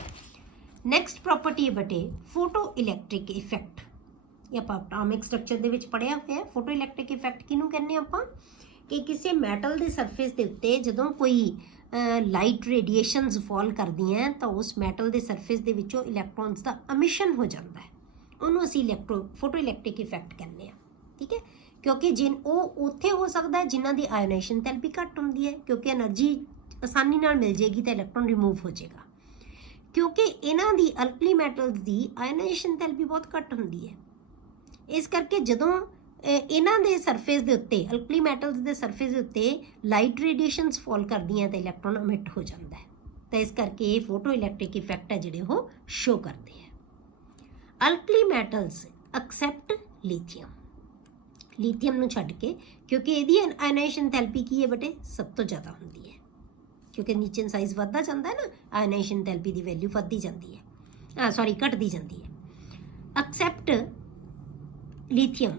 नैक्सट प्रॉपर्टी है बटे फोटो इलैक्ट्रिक इफैक्ट। ये आप एटॉमिक स्ट्रक्चर दे विच पढ़िया होया। फोटो इलैक्ट्रिक इफैक्ट किनू कहने आपां कि किसी मैटल के सरफेस के उत्ते जदों कोई लाइट रेडिएशनस फॉल करदियां तो उस मैटल के सरफेस के विचों इलैक्ट्रॉन्स का अमिशन हो जाता है, उन्होंने असीं फोटो इलैक्ट्रिक इफैक्ट कहने आ। ठीक है, क्योंकि जिन वो उत्थे हो सकता है जिन्हां दी आयोनाइजेशन थैरेपी घट हुंदी है, क्योंकि एनर्जी आसानी नाल मिल जाएगी तो इलैक्ट्रॉन रिमूव हो जाएगा, क्योंकि इन्हां दी अल्कली मैटल्स दी आयोनाइजेशन थैरेपी बहुत घट हुंदी है। इस करके जदों इन्हां दे सरफेस दे उत्ते अल्कली मैटल्स दे सरफेस दे उत्ते लाइट रेडिएशनस फॉल करदियां तो इलैक्ट्रॉन अमिट हो जाता है। तो इस करके ये फोटो इलैक्ट्रिक इफैक्ट है जिहड़े वो शो करते हैं। अल्कली मैटल्स एक्सैप्ट लीथियम नूं छड्ड के, क्योंकि इहदी आयोनाइजेशन थैरेपी की है बेटे सब तो ज़्यादा हुंदी है, क्योंकि नीचे साइज बढ़ता जाता है ना, आयोनाइजेशन थैरेपी की वैल्यू बढ़ती जाती है, सॉरी घटती जाती है। Except lithium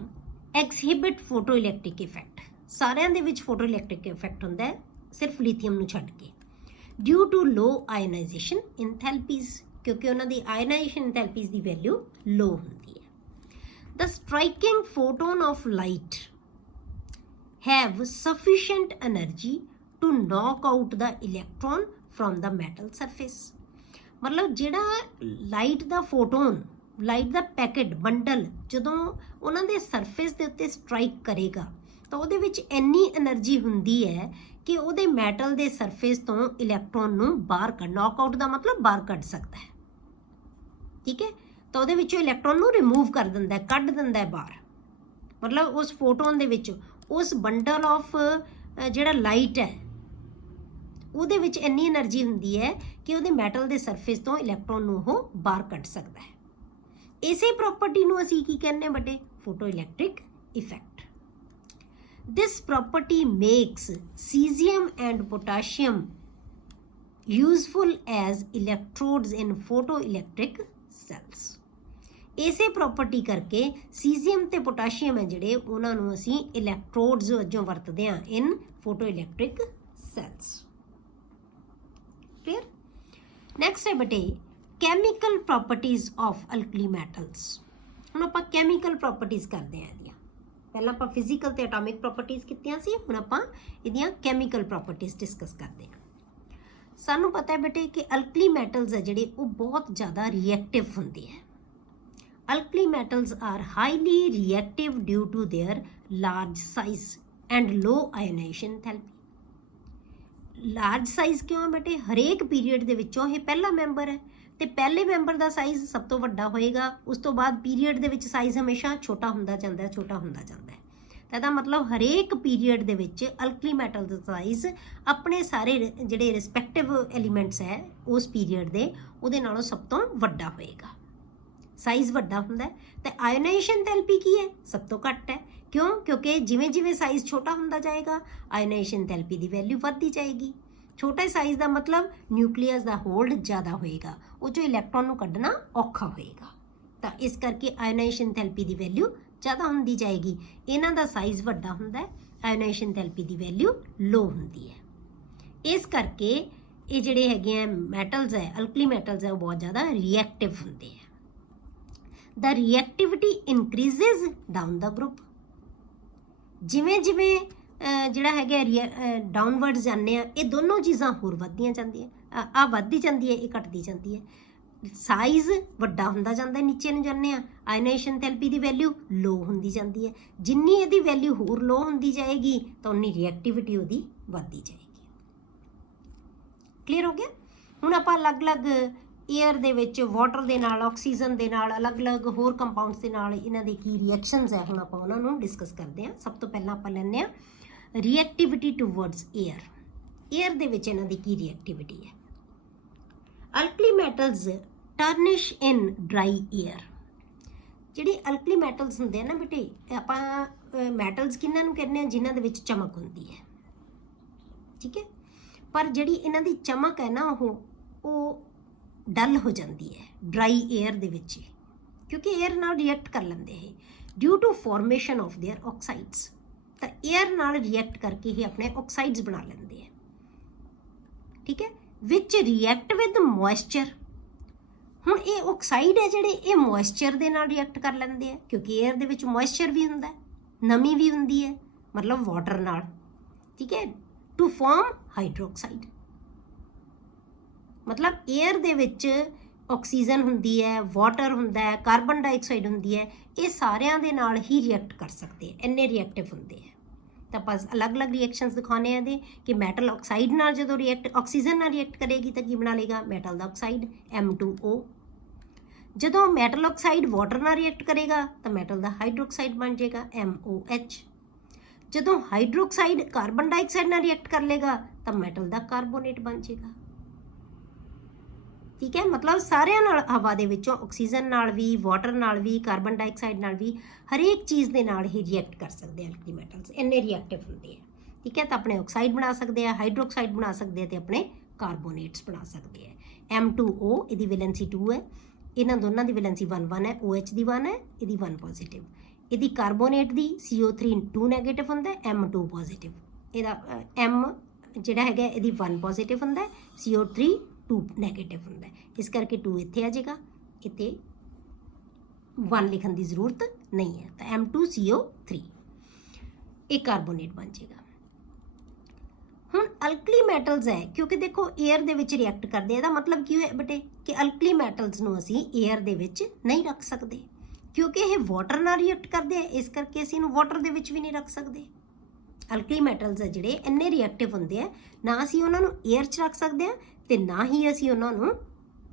exhibit photo electric effect, सारिਆਂ ਦੇ ਵਿੱਚ फोटो इलैक्ट्रिक इफैक्ट ਹੁੰਦਾ है, सिर्फ लीथियम ਨੂੰ ਛੱਡ ਕੇ, due to low ionization enthalpies, क्योंकि ਉਹਨਾਂ ਦੀ आयोनाइजेशन इंथैल्पीज ਦੀ वैल्यू लो ਹੁੰਦੀ है। The striking photon of light have sufficient energy to knock out the electron from the metal surface. मतलब जिहड़ा लाइट दा फोटोन, लाइट दा पैकेट बंडल जदों उन्हां दे सरफेस दे उत्ते स्ट्राइक करेगा तो उहदे विच इन्नी एनर्जी हुंदी है कि उहदे मैटल दे सरफेस तो इलैक्ट्रॉन नूं बाहर कढ, नॉकआउट दा मतलब बाहर कढ सकता है। ठीक है, तो उहदे विचों इलैक्ट्रॉन नूं रिमूव कर दिंदा है, कढ दिंदा है बाहर। मतलब उस फोटोन दे विच उस बंडल ऑफ जिहड़ा लाइट है ਉਹਦੇ ਵਿੱਚ ਇੰਨੀ એનર્ਜੀ ਹੁੰਦੀ ਹੈ ਕਿ ਉਹਦੇ ਮੈਟਲ ਦੇ ਸਰਫੇਸ ਤੋਂ ਇਲੈਕਟ੍ਰੋਨ ਨੂੰ ਉਹ ਬਾਹਰ ਕੱਢ ਸਕਦਾ ਹੈ। ਇਸੇ ਪ੍ਰੋਪਰਟੀ ਨੂੰ ਅਸੀਂ ਕੀ ਕਹਿੰਦੇ ਹਾਂ ਬੇਟੇ, photo electric effect. This property makes caesium and potassium useful as electrodes in photo electric cells. इसे प्रॉपर्टी करके सीजीएम ते पोटाशियम है जिहड़े उन्हां नूं असीं इलैक्ट्रोड्स वजों वरतदे हां in photo electric cells. Clear? Next है बेटे chemical properties of alkali metals. हुण आपां कैमिकल प्रॉपर्टीज करदे हां इहदियां। पहलां आपां फिजिकल ते एटॉमिक प्रॉपर्टीज कीतियां सी, हुण आपां इहदियां कैमिकल प्रॉपर्टीज डिस्कस करदे हां। सानू पता है बेटे कि अल्कली मैटल्स है जिहड़े वो बहुत ज़्यादा रिएक्टिव होंदे हैं। Alkali metals are highly reactive due to their large size and low ionization therapy. Large size ਕਿਉਂ ਹੈ ਬੇਟੇ? ਹਰੇਕ ਪੀਰੀਅਡ ਦੇ ਵਿੱਚੋਂ ਇਹ ਪਹਿਲਾ ਮੈਂਬਰ ਹੈ ਤੇ ਪਹਿਲੇ ਮੈਂਬਰ ਦਾ ਸਾਈਜ਼ ਸਭ ਤੋਂ ਵੱਡਾ ਹੋਏਗਾ। ਉਸ ਤੋਂ ਬਾਅਦ ਪੀਰੀਅਡ ਦੇ ਵਿੱਚ ਸਾਈਜ਼ ਹਮੇਸ਼ਾ ਛੋਟਾ ਹੁੰਦਾ ਜਾਂਦਾ ਹੈ, ਛੋਟਾ ਹੁੰਦਾ ਜਾਂਦਾ ਹੈ। ਤਾਂ ਇਹਦਾ ਮਤਲਬ ਹਰੇਕ ਪੀਰੀਅਡ ਦੇ ਵਿੱਚ ਅਲਕਲੀ ਮੈਟਲ ਦਾ ਸਾਈਜ਼ ਆਪਣੇ ਸਾਰੇ ਜਿਹੜੇ ਰਿਸਪੈਕਟਿਵ ਐਲੀਮੈਂਟਸ ਹੈ ਉਸ ਪੀਰੀਅਡ ਦੇ, ਉਹਦੇ ਨਾਲੋਂ ਸਭ ਤੋਂ ਵੱਡਾ ਹੋਏਗਾ, ਸਾਈਜ਼ ਵੱਡਾ ਹੁੰਦਾ ਹੈ। ਤੇ ਆਇਓਨਾਈਜੇਸ਼ਨ ਥੈਰੇਪੀ ਕੀ ਹੈ? ਸਭ ਤੋਂ ਘੱਟ ਹੈ। ਕਿਉਂ? ਕਿਉਂਕਿ ਜਿਵੇਂ ਜਿਵੇਂ ਸਾਈਜ਼ ਛੋਟਾ ਹੁੰਦਾ ਜਾਏਗਾ ਆਇਓਨਾਈਜੇਸ਼ਨ ਥੈਰੇਪੀ ਦੀ ਵੈਲਿਊ ਵੱਧਦੀ ਜਾਏਗੀ। ਛੋਟੇ ਸਾਈਜ਼ ਦਾ ਮਤਲਬ ਨਿਊਕਲੀਅਸ ਦਾ ਹੋਲਡ ਜ਼ਿਆਦਾ ਹੋਏਗਾ, ਉਹ 'ਚੋਂ ਇਲੈਕਟ੍ਰੋਨ ਨੂੰ ਕੱਢਣਾ ਔਖਾ ਹੋਏਗਾ। ਤਾਂ ਇਸ ਕਰਕੇ ਆਇਓਨਾਈਜੇਸ਼ਨ ਥੈਰੇਪੀ ਦੀ ਵੈਲਿਊ ਜ਼ਿਆਦਾ ਹੁੰਦੀ ਜਾਏਗੀ। ਇਹਨਾਂ ਦਾ ਸਾਈਜ਼ ਵੱਡਾ ਹੁੰਦਾ ਹੈ, ਆਇਓਨਾਈਜੇਸ਼ਨ ਥੈਰੇਪੀ ਦੀ ਵੈਲਿਊ ਲੋ ਹੁੰਦੀ ਹੈ। ਇਸ ਕਰਕੇ ਇਹ ਜਿਹੜੇ ਹੈਗੇ ਆ ਮੈਟਲਸ ਹੈ, ਅਲਕਲੀ ਮੈਟਲਸ ਹੈ, ਉਹ ਬਹੁਤ ਜ਼ਿਆਦਾ ਰਿਐਕਟਿਵ ਹੁੰਦੇ ਆ। ਦਾ ਰਿਐਕਟਿਵਿਟੀ ਇਨਕਰੀਜ਼ਿਜ਼ ਡਾਊਨ ਦਾ ਗਰੁੱਪ। ਜਿਵੇਂ ਜਿਵੇਂ ਜਿਹੜਾ ਹੈਗਾ ਡਾਊਨਵਰਡਸ ਜਾਂਦੇ ਆ, ਇਹ ਦੋਨੋਂ ਚੀਜ਼ਾਂ ਹੋਰ ਵੱਧਦੀਆਂ ਜਾਂਦੀਆਂ, ਆ ਵੱਧਦੀ ਜਾਂਦੀ ਹੈ, ਇਹ ਘਟਦੀ ਜਾਂਦੀ ਹੈ। ਸਾਈਜ਼ ਵੱਡਾ ਹੁੰਦਾ ਜਾਂਦਾ ਨੀਚੇ ਨੂੰ ਜਾਂਦੇ ਆ, ਆਇਓਨਾਈਜੇਸ਼ਨ ਥੈਰੇਪੀ ਦੀ ਵੈਲਿਊ ਲੋ ਹੁੰਦੀ ਜਾਂਦੀ ਹੈ। ਜਿੰਨੀ ਇਹਦੀ ਵੈਲਿਊ ਹੋਰ ਲੋ ਹੁੰਦੀ ਜਾਏਗੀ ਤਾਂ ਉਨੀ ਰਿਐਕਟਿਵਿਟੀ ਉਹਦੀ ਵੱਧਦੀ ਜਾਏਗੀ। ਕਲੀਅਰ ਹੋ ਗਿਆ? ਹੁਣ ਆਪਾਂ ਅਲੱਗ-ਅਲੱਗ ਏਅਰ ਦੇ ਵਿੱਚ ਵਾਟਰ ਦੇ ਨਾਲ, ਆਕਸੀਜਨ ਦੇ ਨਾਲ, ਅਲੱਗ-ਅਲੱਗ ਹੋਰ ਕੰਪਾਊਂਡਸ ਦੇ ਨਾਲ ਇਹਨਾਂ ਦੇ ਕੀ ਰਿਐਕਸ਼ਨਸ ਹੈ, ਹੁਣ ਆਪਾਂ ਉਹਨਾਂ ਨੂੰ ਡਿਸਕਸ ਕਰਦੇ ਹਾਂ। ਸਭ ਤੋਂ ਪਹਿਲਾਂ ਆਪਾਂ ਲੈਂਦੇ ਹਾਂ ਰਿਐਕਟਿਵਿਟੀ ਟੂਵਰਡਸ ਏਅਰ। ਏਅਰ ਦੇ ਵਿੱਚ ਇਹਨਾਂ ਦੀ ਕੀ ਰਿਐਕਟਿਵਿਟੀ ਹੈ? ਅਲਕਲੀ ਮੈਟਲਸ ਟਰਨਿਸ਼ ਇਨ ਡਰਾਈ ਏਅਰ। ਜਿਹੜੇ ਅਲਕਲੀ ਮੈਟਲਸ ਹੁੰਦੇ ਆ ਨਾ ਬੇਟੇ, ਆਪਾਂ ਮੈਟਲਸ ਕਿਹਨਾਂ ਨੂੰ ਕਹਿੰਦੇ ਆ? ਜਿਨ੍ਹਾਂ ਦੇ ਵਿੱਚ ਚਮਕ ਹੁੰਦੀ ਹੈ, ਠੀਕ ਹੈ। ਪਰ ਜਿਹੜੀ ਇਹਨਾਂ ਦੀ ਚਮਕ ਹੈ ਨਾ, ਉਹ ਡਲ ਹੋ ਜਾਂਦੀ ਹੈ ਡਰਾਈ ਏਅਰ ਦੇ ਵਿੱਚ, ਕਿਉਂਕਿ ਏਅਰ ਨਾਲ ਰਿਐਕਟ ਕਰ ਲੈਂਦੇ ਇਹ due to formation of their oxides. ਤਾਂ ਏਅਰ ਨਾਲ ਰਿਐਕਟ ਕਰਕੇ ਹੀ ਆਪਣੇ ਆਕਸਾਈਡਸ ਬਣਾ ਲੈਂਦੇ ਆ, ਠੀਕ ਹੈ, ਵਿਚ ਰਿਐਕਟ ਵਿਦ ਮੋਇਸਚਰ। ਹੁਣ ਇਹ ਆਕਸਾਈਡ ਹੈ ਜਿਹੜੇ, ਇਹ ਮੋਇਸਚਰ ਦੇ ਨਾਲ ਰਿਐਕਟ ਕਰ ਲੈਂਦੇ ਆ, ਕਿਉਂਕਿ ਏਅਰ ਦੇ ਵਿੱਚ ਮੋਇਸਚਰ ਵੀ ਹੁੰਦਾ, ਨਮੀ ਵੀ ਹੁੰਦੀ ਹੈ, ਮਤਲਬ ਵਾਟਰ ਨਾਲ, ਠੀਕ ਹੈ, ਟੂ ਫਾਰਮ ਹਾਈਡਰੋਕਸਾਈਡ। ਮਤਲਬ ਏਅਰ ਦੇ ਵਿੱਚ ਆਕਸੀਜਨ ਹੁੰਦੀ ਹੈ, ਵਾਟਰ ਹੁੰਦਾ ਹੈ, ਕਾਰਬਨ ਡਾਈਆਕਸਾਈਡ ਹੁੰਦੀ ਹੈ, ਇਹ ਸਾਰਿਆਂ ਦੇ ਨਾਲ ਹੀ ਰਿਐਕਟ ਕਰ ਸਕਦੇ ਆ, ਇੰਨੇ ਰਿਐਕਟਿਵ ਹੁੰਦੇ ਆ। ਤਾਂ ਆਪਾਂ ਅਲੱਗ-ਅਲੱਗ ਰਿਐਕਸ਼ਨਸ ਦਿਖਾਉਂਦੇ ਆ ਇਹਦੇ ਕਿ ਮੈਟਲ ਆਕਸਾਈਡ ਨਾਲ ਜਦੋਂ ਆਕਸੀਜਨ ਨਾਲ ਰਿਐਕਟ ਕਰੇਗੀ ਤਾਂ ਕੀ ਬਣਾ ਲੇਗਾ? ਮੈਟਲ ਦਾ ਆਕਸਾਈਡ M2O। ਜਦੋਂ ਮੈਟਲ ਆਕਸਾਈਡ ਵਾਟਰ ਨਾਲ ਰਿਐਕਟ ਕਰੇਗਾ ਤਾਂ ਮੈਟਲ ਦਾ ਹਾਈਡਰੋਕਸਾਈਡ ਬਣ ਜਾਏਗਾ MOH। ਜਦੋਂ ਹਾਈਡਰੋਕਸਾਈਡ ਕਾਰਬਨ ਡਾਈਆਕਸਾਈਡ ਨਾਲ ਰਿਐਕਟ ਕਰ ਲੇਗਾ ਤਾਂ ਮੈਟਲ ਦਾ ਕਾਰਬੋਨੇਟ ਬਣ ਜਾਏਗਾ, ਠੀਕ ਹੈ। ਮਤਲਬ ਸਾਰਿਆਂ ਨਾਲ, ਹਵਾ ਦੇ ਵਿੱਚੋਂ ਆਕਸੀਜਨ ਨਾਲ ਵੀ, ਵਾਟਰ ਨਾਲ ਵੀ, ਕਾਰਬਨ ਡਾਈਆਕਸਾਈਡ ਨਾਲ ਵੀ, ਹਰੇਕ ਚੀਜ਼ ਦੇ ਨਾਲ ਹੀ ਰਿਐਕਟ ਕਰ ਸਕਦੇ ਆ ਅਲਕਲੀ ਮੈਟਲਸ, ਇੰਨੇ ਰਿਐਕਟਿਵ ਹੁੰਦੇ ਆ, ਠੀਕ ਹੈ। ਤਾਂ ਆਪਣੇ ਆਕਸਾਈਡ ਬਣਾ ਸਕਦੇ ਆ, ਹਾਈਡਰੋਕਸਾਈਡ ਬਣਾ ਸਕਦੇ ਆ ਤੇ ਆਪਣੇ ਕਾਰਬੋਨੇਟਸ ਬਣਾ ਸਕਦੇ ਆ। M2O ਇਹਦੀ ਵੈਲੈਂਸੀ 2 ਹੈ, ਇਹਨਾਂ ਦੋਨਾਂ ਦੀ ਵੈਲੈਂਸੀ 1 ਹੈ, OH ਦੀ 1 ਹੈ, ਇਹਦੀ 1 ਪੋਜ਼ਿਟਿਵ। ਇਹਦੀ ਕਾਰਬੋਨੇਟ ਦੀ CO3 2 ਨੈਗੇਟਿਵ ਹੁੰਦਾ, M2 ਪੋਜ਼ਿਟਿਵ। ਇਹਦਾ M ਜਿਹੜਾ ਹੈਗਾ ਇਹਦੀ 1 ਪੋਜ਼ਿਟਿਵ ਹੁੰਦਾ, CO3 2 ਨੈਗੇਟਿਵ ਹੁੰਦਾ, ਇਸ ਕਰਕੇ 2 ਇੱਥੇ ਆ ਜਾਏਗਾ, ਇੱਥੇ 1 ਲਿਖਣ ਦੀ ਜ਼ਰੂਰਤ ਨਹੀਂ ਹੈ। ਤਾਂ M2CO3 ਇਹ ਕਾਰਬੋਨੇਟ ਬਣ ਜਾਏਗਾ। ਹੁਣ ਅਲਕਲੀ ਮੈਟਲਸ ਹੈ, ਕਿਉਂਕਿ ਦੇਖੋ ਏਅਰ ਦੇ ਵਿੱਚ ਰਿਐਕਟ ਕਰਦੇ ਆ, ਇਹਦਾ ਮਤਲਬ ਕੀ ਹੋਇਆ ਬੇਟੇ ਕਿ ਅਲਕਲੀ ਮੈਟਲਸ ਨੂੰ ਅਸੀਂ ਏਅਰ ਦੇ ਵਿੱਚ ਨਹੀਂ ਰੱਖ ਸਕਦੇ, ਕਿਉਂਕਿ ਇਹ ਵਾਟਰ ਨਾਲ ਰਿਐਕਟ ਕਰਦੇ ਆ, ਇਸ ਕਰਕੇ ਅਸੀਂ ਇਹਨੂੰ ਵਾਟਰ ਦੇ ਵਿੱਚ ਵੀ ਨਹੀਂ ਰੱਖ ਸਕਦੇ। ਅਲਕਲੀ ਮੈਟਲਸ ਆ ਜਿਹੜੇ ਇੰਨੇ ਰਿਐਕਟਿਵ ਹੁੰਦੇ ਆ, ਨਾ ਅਸੀਂ ਉਹਨਾਂ ਨੂੰ ਏਅਰ 'ਚ ਰੱਖ ਸਕਦੇ ਹਾਂ ਤੇ ਨਾ ਹੀ ਅਸੀਂ ਉਹਨਾਂ ਨੂੰ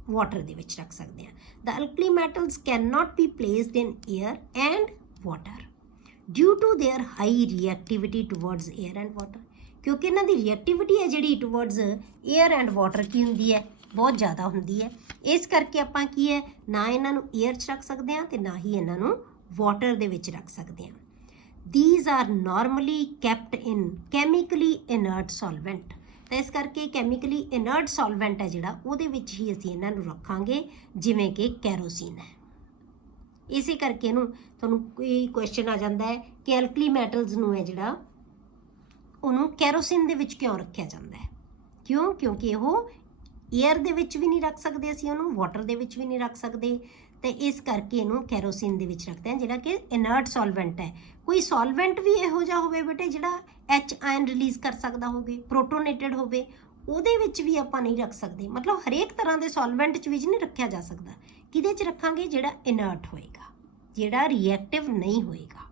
ਵਾਟਰ ਦੇ ਵਿੱਚ ਰੱਖ ਸਕਦੇ ਹਾਂ। The alkali metals cannot be placed in air and water due to their high reactivity towards air and water। ਕਿਉਂਕਿ ਇਹਨਾਂ ਦੀ ਰਿਐਕਟਿਵਿਟੀ ਹੈ ਜਿਹੜੀ ਟੂਵਰਡਸ ਏਅਰ ਐਂਡ ਵਾਟਰ ਕੀ ਹੁੰਦੀ ਹੈ? ਬਹੁਤ ਜ਼ਿਆਦਾ ਹੁੰਦੀ ਹੈ। ਇਸ ਕਰਕੇ ਆਪਾਂ ਕੀ ਹੈ, ਨਾ ਇਹਨਾਂ ਨੂੰ ਏਅਰ 'ਚ ਰੱਖ ਸਕਦੇ ਹਾਂ ਤੇ ਨਾ ਹੀ ਇਹਨਾਂ ਨੂੰ ਵਾਟਰ ਦੇ ਵਿੱਚ ਰੱਖ ਸਕਦੇ ਹਾਂ। These are normally kept in chemically inert solvent। ਤਾਂ ਇਸ ਕਰਕੇ ਕੈਮੀਕਲੀ ਇਨਰਟ ਸੋਲਵੈਂਟ ਹੈ ਜਿਹੜਾ, ਉਹਦੇ ਵਿੱਚ ਹੀ ਅਸੀਂ ਇਹਨਾਂ ਨੂੰ ਰੱਖਾਂਗੇ, ਜਿਵੇਂ ਕਿ ਕੈਰੋਸੀਨ ਹੈ। ਇਸੇ ਕਰਕੇ ਇਹਨੂੰ ਤੁਹਾਨੂੰ ਕੋਈ ਕੁਐਸਚਨ ਆ ਜਾਂਦਾ ਹੈ ਕਿ ਅਲਕਲੀ ਮੈਟਲਸ ਨੂੰ ਹੈ ਜਿਹੜਾ, ਉਹਨੂੰ ਕੈਰੋਸੀਨ ਦੇ ਵਿੱਚ ਕਿਉਂ ਰੱਖਿਆ ਜਾਂਦਾ ਹੈ? ਕਿਉਂ? ਕਿਉਂਕਿ ਉਹ ਏਅਰ ਦੇ ਵਿੱਚ ਵੀ ਨਹੀਂ ਰੱਖ ਸਕਦੇ ਅਸੀਂ ਉਹਨੂੰ, ਵਾਟਰ ਦੇ ਵਿੱਚ ਵੀ ਨਹੀਂ ਰੱਖ ਸਕਦੇ, ਤੇ ਇਸ ਕਰਕੇ ਇਹਨੂੰ ਕੈਰੋਸੀਨ ਦੇ ਵਿੱਚ ਰੱਖਦੇ ਹਾਂ, ਜਿਹੜਾ ਕਿ ਇਨਰਟ ਸੋਲਵੈਂਟ ਹੈ। ਕੋਈ ਸੋਲਵੈਂਟ ਵੀ ਇਹੋ ਜਿਹਾ ਹੋਵੇ ਬੇਟੇ ਜਿਹੜਾ H ਆਇਨ ਰਿਲੀਜ਼ ਕਰ ਸਕਦਾ ਹੋਵੇ, ਪ੍ਰੋਟੋਨੇਟਡ ਹੋਵੇ, ਉਹਦੇ ਵਿੱਚ ਵੀ ਆਪਾਂ ਨਹੀਂ ਰੱਖ ਸਕਦੇ। ਮਤਲਬ ਹਰੇਕ ਤਰ੍ਹਾਂ ਦੇ ਸੋਲਵੈਂਟ 'ਚ ਵਿੱਚ ਨਹੀਂ ਰੱਖਿਆ ਜਾ ਸਕਦਾ। ਕਿਹਦੇ 'ਚ ਰੱਖਾਂਗੇ? ਜਿਹੜਾ ਇਨਰਟ ਹੋਏਗਾ, ਜਿਹੜਾ ਰਿਐਕਟਿਵ ਨਹੀਂ ਹੋਏਗਾ,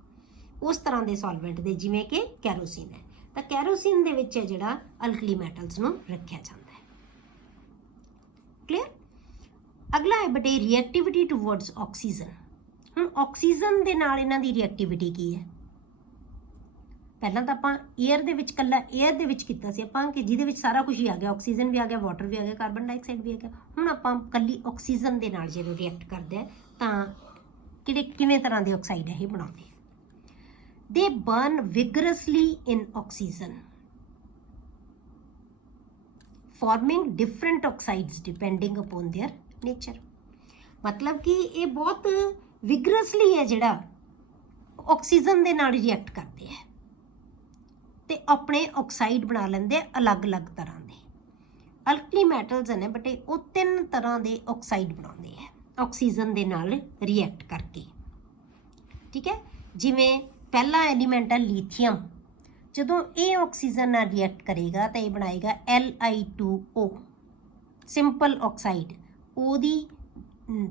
ਉਸ ਤਰ੍ਹਾਂ ਦੇ ਸੋਲਵੈਂਟ ਦੇ, ਜਿਵੇਂ ਕਿ ਕੈਰੋਸੀਨ ਹੈ। ਤਾਂ ਕੈਰੋਸਿਨ ਦੇ ਵਿੱਚ ਹੈ ਜਿਹੜਾ ਅਲਕਲੀ ਮੈਟਲਸ ਨੂੰ ਰੱਖਿਆ ਜਾਂਦਾ ਹੈ। ਕਲੀਅਰ। ਅਗਲਾ ਹੈ ਬੇਟੇ ਰਿਐਕਟੀਵਿਟੀ ਟੂਵਰਡਸ ਆਕਸੀਜਨ। ਹੁਣ ਆਕਸੀਜਨ ਦੇ ਨਾਲ ਇਹਨਾਂ ਦੀ ਰਿਐਕਟੀਵਿਟੀ ਕੀ ਹੈ? ਪਹਿਲਾਂ ਤਾਂ ਆਪਾਂ ਏਅਰ ਦੇ ਵਿੱਚ ਕੱਲਾ ਏਅਰ ਦੇ ਵਿੱਚ ਕੀਤਾ ਸੀ ਆਪਾਂ ਕਿ ਜਿਹਦੇ ਵਿੱਚ ਸਾਰਾ ਕੁਝ ਹੀ ਆ ਗਿਆ, ਆਕਸੀਜਨ ਵੀ ਆ ਗਿਆ, ਵਾਟਰ ਵੀ ਆ ਗਿਆ, ਕਾਰਬਨ ਡਾਈਆਕਸਾਈਡ ਵੀ ਆ ਗਿਆ। ਹੁਣ ਆਪਾਂ ਕੱਲੀ ਆਕਸੀਜਨ ਦੇ ਨਾਲ ਜਦੋਂ ਰਿਐਕਟ ਕਰਦੇ ਆ ਤਾਂ ਕਿਵੇਂ ਤਰ੍ਹਾਂ ਦੇ ਆਕਸਾਈਡ ਇਹ ਬਣਾਉਂਦੇ ਆ? They burn vigorously in oxygen forming different oxides depending upon their nature. मतलब कि ये बहुत ਵਿਗਰਸਲੀ ਹੈ ਜਿਹੜਾ ਆਕਸੀਜਨ ਦੇ ਨਾਲ ਰਿਐਕਟ ਕਰਦੇ ਹੈ ਤੇ ਆਪਣੇ ਆਕਸਾਈਡ ਬਣਾ ਲੈਂਦੇ ਅਲੱਗ-ਅਲੱਗ ਤਰ੍ਹਾਂ ਦੇ। ਅਲਕਲੀ ਮੈਟਲਸ ਨੇ ਬਟ ਉਹ 3 ਤਰ੍ਹਾਂ ਦੇ ਆਕਸਾਈਡ ਬਣਾਉਂਦੇ ਹੈ ਆਕਸੀਜਨ ਦੇ ਨਾਲ ਰਿਐਕਟ ਕਰਕੇ। ਠੀਕ ਹੈ, ਜਿਵੇਂ ਪਹਿਲਾ ਐਲੀਮੈਂਟ ਹੈ ਲੀਥੀਅਮ। ਜਦੋਂ ਇਹ ਆਕਸੀਜਨ ਨਾਲ ਰਿਐਕਟ ਕਰੇਗਾ ਤਾਂ ਇਹ ਬਣਾਏਗਾ Li2O ਸਿੰਪਲ ਆਕਸਾਈਡ। ਉਹਦੀ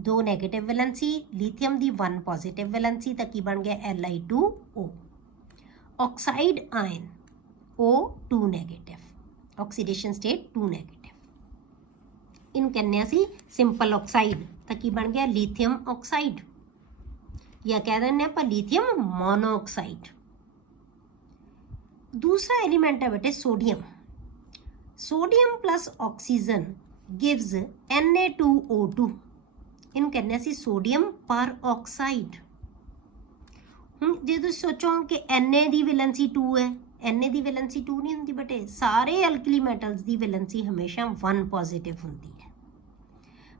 2 ਨੈਗੇਟਿਵ ਵੈਲੈਂਸੀ, ਲੀਥੀਅਮ ਦੀ 1 ਪੋਜ਼ਿਟਿਵ ਵੈਲੈਂਸੀ, ਤਾਂ ਕੀ ਬਣ ਗਿਆ Li2O। Oxide ion O2 negative, oxidation state 2 negative. ਇਹਨੂੰ ਕਹਿੰਦੇ ਅਸੀਂ ਸਿੰਪਲ ਆਕਸਾਈਡ, ਤਾਂ ਕੀ ਬਣ ਗਿਆ ਲੀਥੀਅਮ ਆਕਸਾਈਡ, ਜਾਂ ਕਹਿ ਦਿੰਦੇ ਆਪਾਂ ਲੀਥੀਅਮ ਮੋਨੋਆਕਸਾਈਡ। दूसरा एलिमेंट है बेटे sodium. Sodium plus oxygen gives Na2O2। इन्हू कहने सी सोडियम पर ऑक्साइड। हुण जे तुसीं सोचो कि Na की वैलेंसी 2 है, Na की वैलेंसी 2 नहीं होंगी बेटे, सारे अल्कली मैटल्स की वैलेंसी हमेशा 1 पॉजिटिव होंगी है।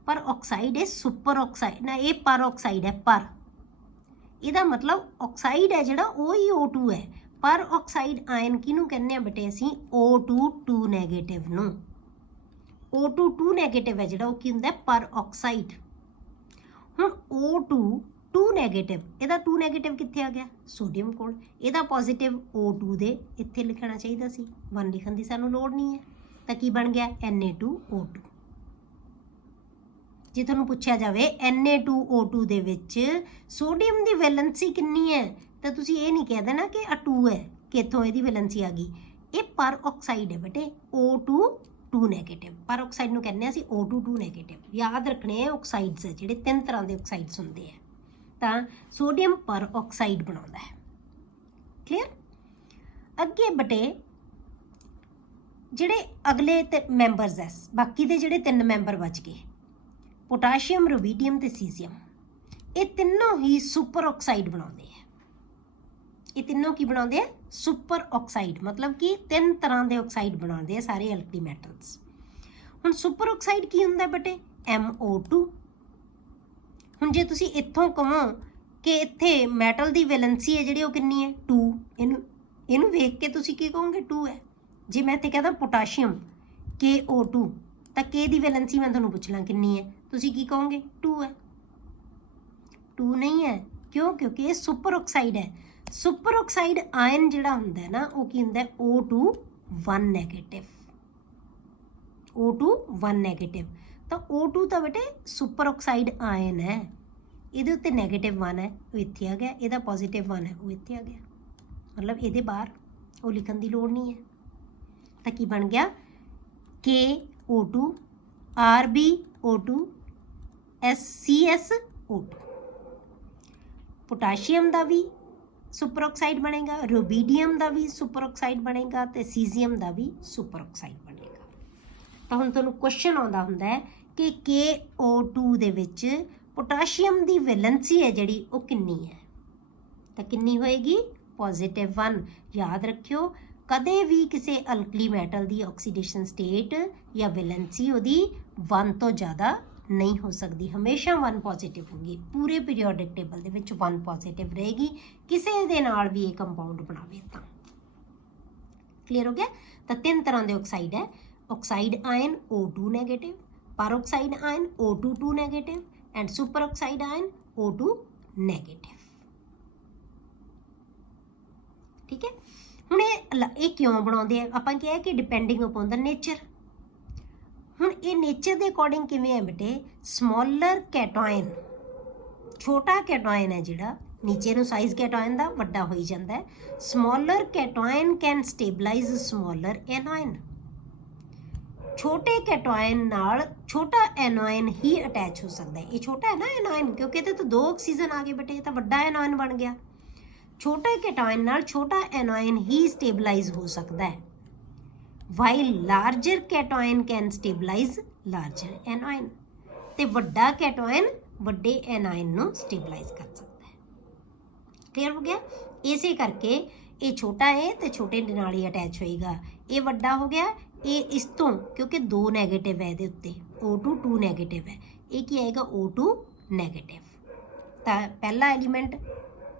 पर ऑक्साइड है सुपर ऑक्साइड ना, ये पर ऑक्साइड है। पर ਇਹਦਾ मतलब ऑक्साइड है ਜਿਹੜਾ ਉਹ ਹੀ O2 है। पर ऑक्साइड आयन किनू कहने हैं बेटे ਅਸੀਂ O2 2 ਨੈਗੇਟਿਵ ਨੂੰ। O2 2 ਨੈਗੇਟਿਵ ਹੈ ਜਿਹੜਾ ਉਹ ਕੀ ਹੁੰਦਾ ਪਰ ਆਕਸਾਈਡ। ਹੁਣ O2 2 ਨੈਗੇਟਿਵ, ਇਹਦਾ 2 ਨੈਗੇਟਿਵ ਕਿੱਥੇ ਆ ਗਿਆ ਸੋਡੀਅਮ ਕੋਲ, ਇਹਦਾ ਪੋਜ਼ਿਟਿਵ O2 ਦੇ ਇੱਥੇ ਲਿਖਣਾ ਚਾਹੀਦਾ ਸੀ, 1 ਲਿਖਣ ਦੀ ਸਾਨੂੰ ਲੋੜ ਨਹੀਂ ਹੈ। ਤਾਂ ਕੀ ਬਣ ਗਿਆ Na2O2। ਜੇ ਤੁਹਾਨੂੰ ਪੁੱਛਿਆ ਜਾਵੇ Na2O2 ਦੇ ਵਿੱਚ ਸੋਡੀਅਮ ਦੀ ਵੈਲੈਂਸੀ ਕਿੰਨੀ ਹੈ ਤਾਂ ਤੁਸੀਂ ਇਹ ਨਹੀਂ ਕਹਿ ਦੇਣਾ ਕਿ 2 ਹੈ ਕਿ ਇੱਥੋਂ ਇਹਦੀ ਵੈਲੈਂਸੀ ਆ ਗਈ। ਇਹ ਪਰ ਆਕਸਾਈਡ ਹੈ ਬੇਟੇ O2 2 ਨੈਗੇਟਿਵ। ਪਰ ਆਕਸਾਈਡ ਨੂੰ ਕਹਿੰਦੇ ਅਸੀਂ O2 2 ਨੈਗੇਟਿਵ। ਯਾਦ ਰੱਖਣੇ ਆ ਆਕਸਾਈਡਸ ਜਿਹੜੇ 3 ਤਰ੍ਹਾਂ ਦੇ ਆਕਸਾਈਡਸ ਹੁੰਦੇ ਆ, ਤਾਂ ਸੋਡੀਅਮ ਪਰ ਆਕਸਾਈਡ ਬਣਾਉਂਦਾ ਹੈ। ਕਲੀਅਰ। ਅੱਗੇ ਬੇਟੇ ਜਿਹੜੇ ਅਗਲੇ ਮੈਂਬਰਸ ਐ, ਬਾਕੀ ਦੇ ਜਿਹੜੇ 3 ਮੈਂਬਰ ਬਚ ਗਏ, पोटाशियम, रुबीडियम ते सीजियम, ये तीनों ही सुपर ऑक्साइड बनाते हैं। ये तीनों की बनाते हैं सुपर ऑक्साइड, मतलब कि 3 तरह के ऑक्साइड बनाते हैं सारे अल्कली मैटल्स। हुण सुपर ऑक्साइड की हुंदा बेटे MO2। हुण जे तुसी इत्थों कहो कि इत्थे मैटल की वैलेंसी है जिहड़ी वो कितनी है 2, इनू वेख के तुसी की कहोगे 2 है। जे मैं इत्थे कहदा पोटाशियम KO2 ਤਾਂ K ਦੀ ਵੈਲੈਂਸੀ ਮੈਂ ਤੁਹਾਨੂੰ ਪੁੱਛ ਲਾਂ ਕਿੰਨੀ ਹੈ, ਤੁਸੀਂ ਕੀ ਕਹੋਗੇ 2 ਹੈ। 2 ਨਹੀਂ ਹੈ, ਕਿਉਂ? ਕਿਉਂਕਿ ਇਹ ਸੁਪਰ ਆਕਸਾਈਡ ਹੈ। ਸੁਪਰ ਆਕਸਾਈਡ ਆਇਨ ਜਿਹੜਾ ਹੁੰਦਾ ਹੈ ਨਾ ਉਹ ਕੀ ਹੁੰਦਾ ਹੈ O2 1 ਨੈਗੇਟਿਵ। O2 1 ਨੈਗੇਟਿਵ, ਤਾਂ O2 ਤਾਂ ਬੇਟੇ ਸੁਪਰ ਆਕਸਾਈਡ ਆਇਨ ਹੈ, ਇਹਦੇ ਉੱਤੇ ਨੈਗੇਟਿਵ 1 ਹੈ ਉਹ ਇੱਥੇ ਆ ਗਿਆ, ਇਹਦਾ ਪੋਜ਼ਿਟਿਵ 1 ਹੈ ਉਹ ਇੱਥੇ ਆ ਗਿਆ, ਮਤਲਬ ਇਹਦੇ ਬਾਹਰ ਉਹ ਲਿਖਣ ਦੀ ਲੋੜ ਨਹੀਂ ਹੈ। ਤਾਂ ਕੀ ਬਣ ਗਿਆ KO2 RbO2 SCSO2। पोटाशियम का भी सुपर ऑक्साइड बनेगा, रुबीडियम का भी सुपर ऑक्साइड बनेगा, तो सीजियम का भी सुपर ऑक्साइड बनेगा। तो हुण तुहानूं क्वेश्चन आउंदा हुंदा है कि KO2 दे विच पोटाशियम की वैलेंसी है जिहड़ी वो कितनी है, तो कितनी होएगी पॉजिटिव 1। याद रखियो कदे भी किसी अल्कली मैटल की ऑक्सीडेशन स्टेट या वैलेंसी उहदी 1 तो ज़्यादा नहीं हो सकती, हमेशा 1 पॉजिटिव होगी। पूरे पीरियोडिक टेबल दे विच 1 पॉजिटिव रहेगी किसी दे नाल भी ये कंपाउंड बनावे तां। क्लीयर हो गया। तो 3 तरह के ऑक्साइड है, ऑक्साइड आयन O2 नैगेटिव, पर oxide ion O2 2 negative and super oxide ion O2 negative. ठीक है। ਹੁਣ ਇਹ ਕਿਉਂ ਬਣਾਉਂਦੇ ਆ ਆਪਾਂ ਕਿਹਾ ਕਿ ਡਿਪੈਂਡਿੰਗ ਅਪੋਨ ਦਾ ਨੇਚਰ। ਹੁਣ ਇਹ ਨੇਚਰ ਦੇ ਅਕੋਰਡਿੰਗ ਕਿਵੇਂ ਹੈ ਬੇਟੇ, ਸਮੋਲਰ ਕੈਟਾਇਨ, ਛੋਟਾ ਕੈਟਾਇਨ ਹੈ ਜਿਹੜਾ ਨੀਚੇ ਨੂੰ ਸਾਈਜ਼ ਕੈਟਾਇਨ ਦਾ ਵੱਡਾ ਹੋਈ ਜਾਂਦਾ ਹੈ। ਸਮੋਲਰ ਕੈਟਾਇਨ ਕੈਨ ਸਟੇਬਲਾਈਜ਼ ਸਮੋਲਰ ਐਨੋਇਨ। ਛੋਟੇ ਕੈਟਾਇਨ ਨਾਲ ਛੋਟਾ ਐਨੋਇਨ ਹੀ ਅਟੈਚ ਹੋ ਸਕਦਾ ਹੈ। ਇਹ ਛੋਟਾ ਹੈ ਨਾ ਐਨੋਇਨ, ਕਿਉਂਕਿ ਇਹਦੇ ਤੋਂ 2 ਆਕਸੀਜਨ ਆ ਗਏ ਬੇਟੇ, ਇਹ ਤਾਂ ਵੱਡਾ ਐਨੋਇਨ ਬਣ ਗਿਆ। ਛੋਟੇ ਕੈਟਾਇਨ ਨਾਲ ਛੋਟਾ ਐਨੋਇਨ ਹੀ ਸਟੇਬਲਾਈਜ਼ ਹੋ ਸਕਦਾ ਹੈ, while larger cation can stabilize larger anion. ਤੇ ਵੱਡਾ ਕੈਟਾਇਨ ਵੱਡੇ ਐਨੋਇਨ ਨੂੰ ਸਟੇਬਲਾਈਜ਼ ਕਰ ਸਕਦਾ ਹੈ। ਕਲੀਅਰ ਹੋ ਗਿਆ? ਇਸੇ ਕਰਕੇ ਇਹ ਛੋਟਾ ਹੈ ਤੇ ਛੋਟੇ ਦੇ ਨਾਲ ਹੀ ਅਟੈਚ ਹੋਏਗਾ। ਇਹ ਵੱਡਾ ਹੋ ਗਿਆ, ਇਹ ਇਸ ਤੋਂ, ਕਿਉਂਕਿ 2 ਨੈਗੇਟਿਵ ਹੈ ਇਹਦੇ ਉੱਤੇ, O2 2 ਨੈਗੇਟਿਵ ਹੈ, ਇਹ ਕੀ ਆਏਗਾ O2 ਨੈਗੇਟਿਵ। ਤਾਂ ਪਹਿਲਾ ਐਲੀਮੈਂਟ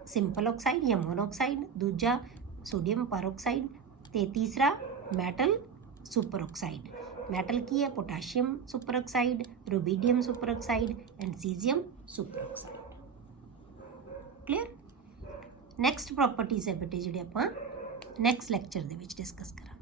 ਸਿੰਪਲ ਆਕਸਾਈਡ ਜਾਂ ਮੋਨੋਆਕਸਾਈਡ, ਦੂਜਾ ਸੋਡੀਅਮ ਪਰਆਕਸਾਈਡ ਤੇ ਤੀਸਰਾ ਮੈਟਲ ਸੁਪਰ ਆਕਸਾਈਡ। ਮੈਟਲ ਕੀ ਹੈ? Potassium super oxide, rubidium super oxide and caesium super oxide. Clear? Next properties ਹੈ ਬੇਟੇ ਜਿਹੜੇ ਆਪਾਂ ਨੈਕਸਟ ਲੈਕਚਰ ਦੇ ਵਿੱਚ ਡਿਸਕਸ ਕਰਾਂਗੇ।